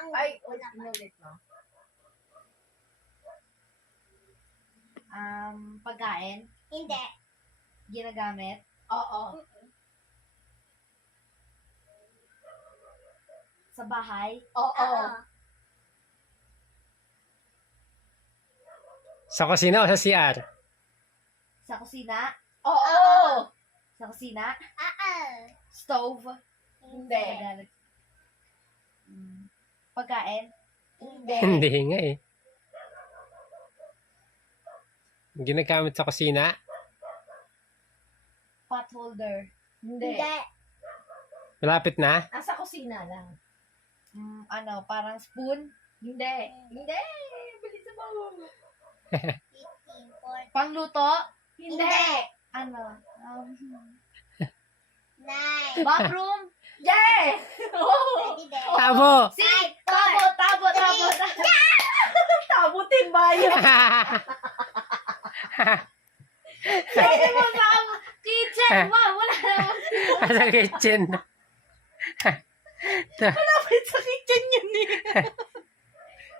ang Ay, wala pa. ulit mo. Pagkain? Hindi. Ginagamit? Oo. Sa bahay? Oo. Sa kusina o sa CR? Sa kusina? Oo. Sa kusina? Stove? Hindi. Pagkain? Hindi. Hindi nga eh. Ginagamit sa kusina? Pot holder? Hindi. Malapit na? Sa kusina lang. Parang spoon? Hindi. Hindi. Bilis mo. 15, 14, Pangluto? Hindi. Ano? 9. Bathroom? Yay! Pwede din. Tabo! Tabo. Tabo timbayo. Sabi mo sa kitchen. Wow, wala naman. Sa kitchen. Malapit sa kitchen yun eh.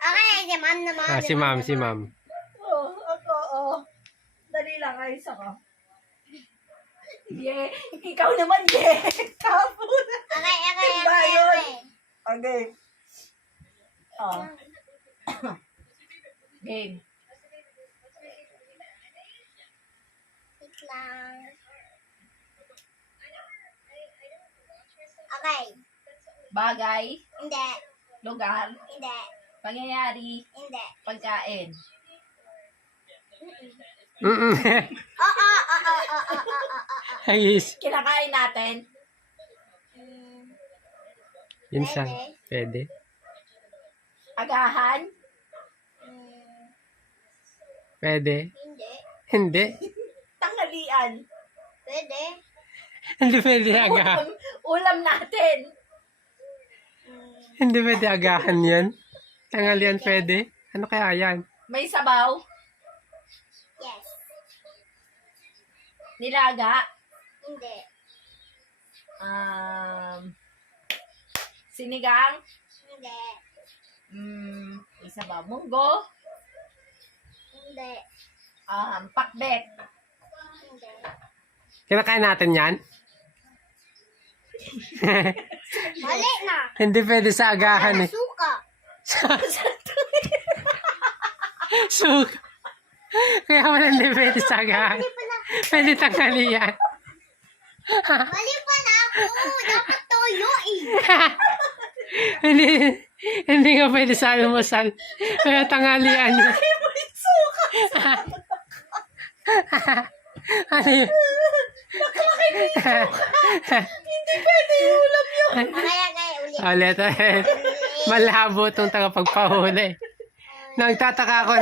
Okay, si ma'am naman. Si ma'am. Ako. Dali lang, ayos ako. Yeah. Ikaw naman, yeah. Tabo na. Okay. Timbayon. Okay. Game. Wait lang. Okay. Bagay. Hindi. Lugar. Hindi. Pangyayari. Hindi. Pagkain. Oo. Oo. Ayos. Kinakain natin. Minsan. Pwede. Agahan. Pwede. Hindi. Hindi. Tanghalian. Pwede. Hindi pwede agahan. Ulam natin. Hindi pwede agahan yan. Tanghalian pwede. Ano kaya yan? May sabaw. Yes. Nilaga. Hindi. Sinigang. Hindi. May sabaw. Munggo. Hindi. Pakbet. Hindi. Kinakain natin yan? Mali na. Hindi pwede sa agahan eh. Suka. Suka. Kaya wala hindi pwede sa agahan. Pwede tanghalian. Mali pa na ako. Dapat toyo eh. Hindi nga pwede sa almusal. Kaya tanghalian yun. Ano yun? Hindi pwede ulam yun. Okay, Ulit. ulit. Malabo itong tagapagpahuli. Nagtataka ako,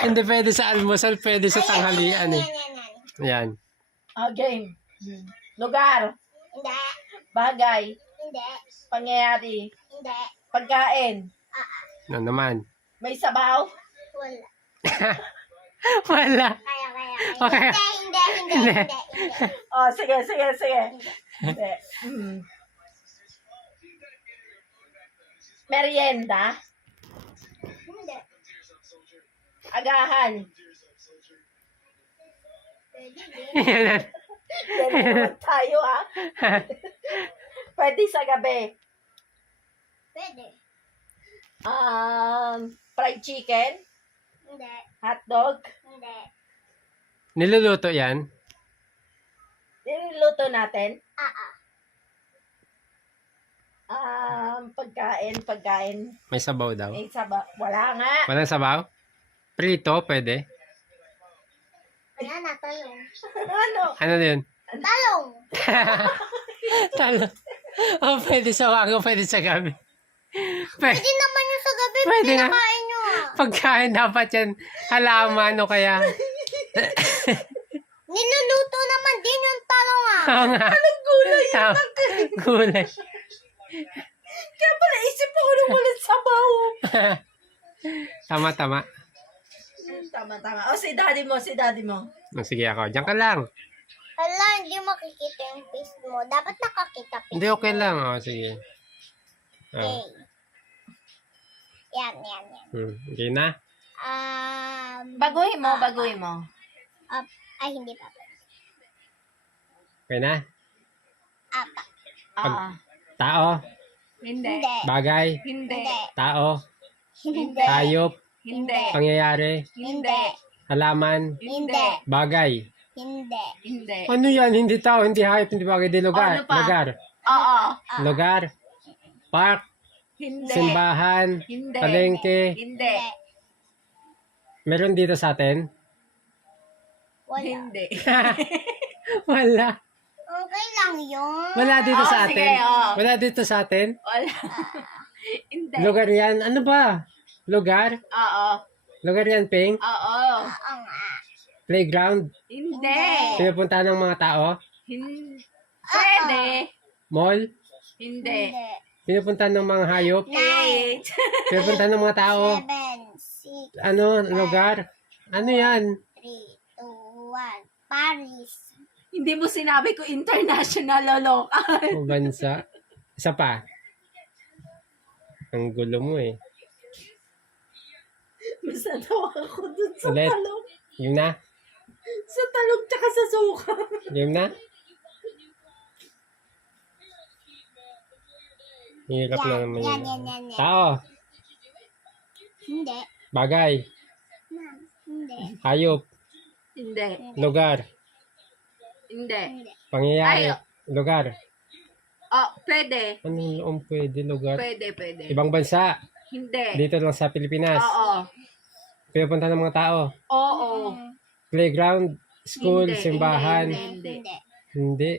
hindi pwede sa almusal, pwede sa tanghalian eh. Yan. Game. Lugar. Hindi. Bagay. Hindi. Pangyayari. Hindi. Pagkain. Ano naman? May sabaw. Wala. Wala. Kaya. Okay. Hindi. Sige. Hindi. Merienda. Hindi. Agahan. Pwede din. Yan. Pwede naman tayo Pwede sa gabi. Pwede. Fried chicken. Hindi. Hotdog. Hindi. Niluluto yan? Niluluto natin. Pagkain. May sabaw daw. May sabaw. Wala nga. Walang sabaw? Prito, pwede. Wala na, talong. Ano? Ano yun? Talong. Talo. Oh, pwede sa umaga, pwede sa gabi. Pwede naman yung sa gabi. Pwede nga. Pinakain nyo Pagkain dapat yan. Halaman o kaya. Niluluto naman din yung talong Oo nga. Anong gulay yun? Tama. Gulay. Kaya pala isip ako nung walang sabaw. Tama. Tama. Si daddy mo. Oh, sige ako. Diyan ka lang. Hala, hindi makikita yung face mo. Dapat nakakita face Hindi, okay lang. Oh, sige. Oh. Okay. Yan. Hindi na? Baguhin mo. Ay, hindi pa. Okay na? Apa. Oo. Tao, Hindi. Hindi. bagay, Hindi. tao, Hindi. hayop, Hindi. pangyayari, Hindi. halaman, Hindi. bagay. Hindi. Hindi. Ano yan? Hindi tao, hindi hayop, hindi bagay, hindi lugar. Ano pa? Lugar. Oo. Lugar. Park, Hindi. simbahan, Hindi. palengke. Hindi. Meron dito sa atin? Wala. Hindi. Wala. Okay lang yun. Wala dito Oo, sa sige, atin. oo. Wala dito sa atin. Wala. Hindi. Lugar yan. Ano ba? Lugar? Oo. Lugar yan, Ping? Oo. Oo nga. Playground? Hindi. Pinupunta ng mga tao? Pwede. Mall? Hindi. Pinupunta ng mga hayop? Eight. Pinupunta ng mga tao? 7, 6, Ano? Lugar? Ano yan? 3, 2, 1. Paris. Hindi mo sinabi ko international o local. O bansa? Isa pa? Ang gulo mo eh. Masanaw ako dun sa Ulit. talong. Yung na? Sa talong tsaka sa suka. Yung na? Hirap na naman Yan. yun. Tao? Hindi. Bagay? Hindi. Hayop? Hindi. Lugar? Hindi. Hindi. Pangyayari? Ay, Lugar? Oh, pwede. Anong noong pwede lugar? Pwede. Ibang bansa? Hindi. Dito lang sa Pilipinas? Oo. Pinupunta ng mga tao? Oo. Playground? School? Hindi, Simbahan? hindi. Hindi.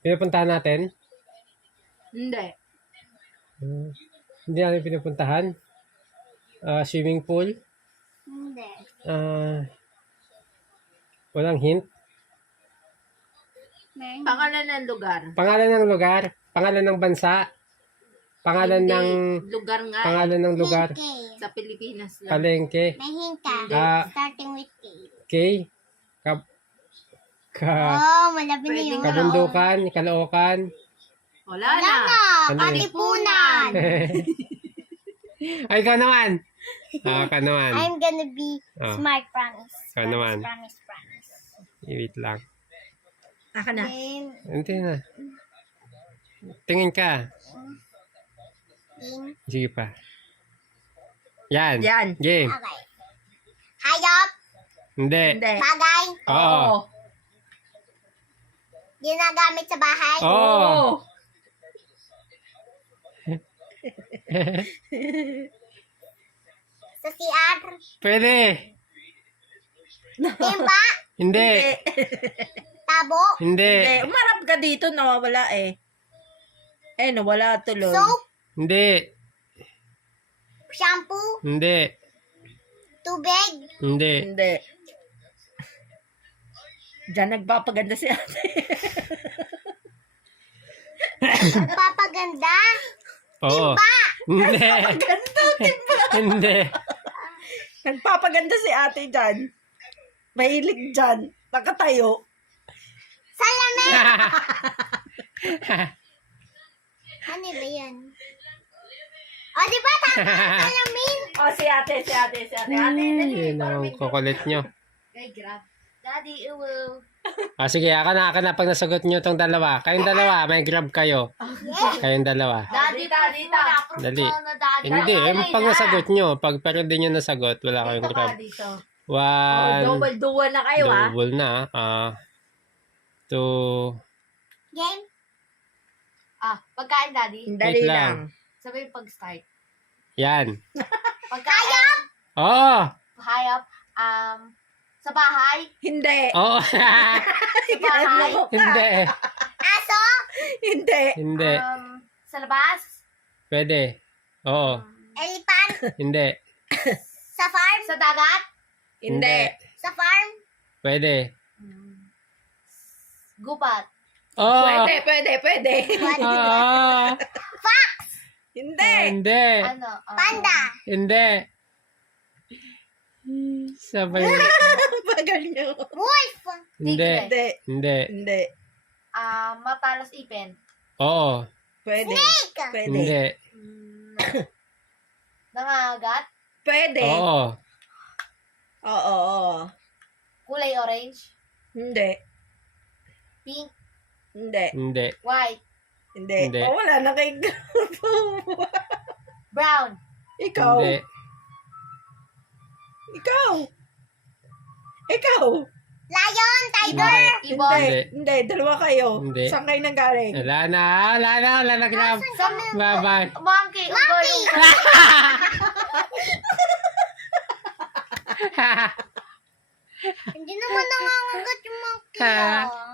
Pinupuntahan natin? Hindi. Hindi natin pinupuntahan? Swimming pool? Hindi. Walang hint? Pangalan ng lugar. Pangalan ng lugar? Pangalan ng bansa? Pangalan Hindi. ng Lugar nga. pangalan ng lugar? K. Sa Pilipinas lang. Palengke? May hint ka. Ah. Starting with K. K? Ka Oh, malapit na Pwede yun. nga. Kabundukan? Kalookan? Wala Wala na. na. Ano yun? Katipunan. Ay, ikaw naman. Ikaw naman. I'm gonna be Oh. smart, promise. Ikaw naman. Promise. Wait lang. Aka na. Game. Hindi na. Tingin ka. Game. Sige pa. Yan. Yan. Game. Okay. Hayop. Hindi. Hindi. Bagay. Oo. Ginagamit sa bahay. Oo. Sa CR. Pwede. Timba. Hindi. Tabo. Hindi. Umarap ka dito, nawawala eh. Nawala tuloy. Soap. Hindi. Shampoo. Hindi. Tubig. Hindi. Hindi. Diyan nagpapaganda si ate. Papaganda. Oo. Hindi. Ganda, diba? Hindi. Nagpapaganda si ate dyan. Mahilig dyan. Nakatayo. Salamin. Ano ba yan? O, di ba? Tama ang salamin. Si ate. Ate, Yun ang kukulit nyo. Ay, grab. Daddy, uwo. Sige, aka na pag nasagot nyo itong dalawa. Kayong dalawa, may grab kayo. Kayong dalawa. Daddy. Dali. Hindi, pag nasagot nyo, pero hindi nyo nasagot, wala kayong grab. Dito. One. Double duwa na kayo, ha? Double na. Two. Game. Pagkain, Daddy. Wait lang. Sabi pag-start. Yan. Pagkain. Oo. Hayop. Sa bahay. Hindi. Oo. Sa bahay. Hindi. Aso. Hindi. Hindi. Sa labas. Pwede. Oo. Elephant. Hindi. Sa farm. Sa dagat. Hindi. Sa farm. Pwede. Gubat. Oo. Pwede. Ah. Fox. Hindi. Hindi. Panda. Hindi. Sabay. Bagal nyo. Wolf. Hindi. Hindi. Hindi. Matalas ipin. Oo. Pwede. Snake. Pwede. Hindi. Nangagat. Pwede. Oo. Oo. Kulay orange. Hindi. Pink. Hindi. Hindi. White. Hindi. Hindi. Oh, wala na kay Brown. Ikaw. Hindi. Ikaw. Ikaw. Lion, tiger. Ibon. Hindi. Hindi. Dalawa kayo. Hindi. Saan kayo nanggaling? Wala na. Bye-bye. Monkey. Monkey. Hindi naman nangangagat yung monkey. Ha? Ah.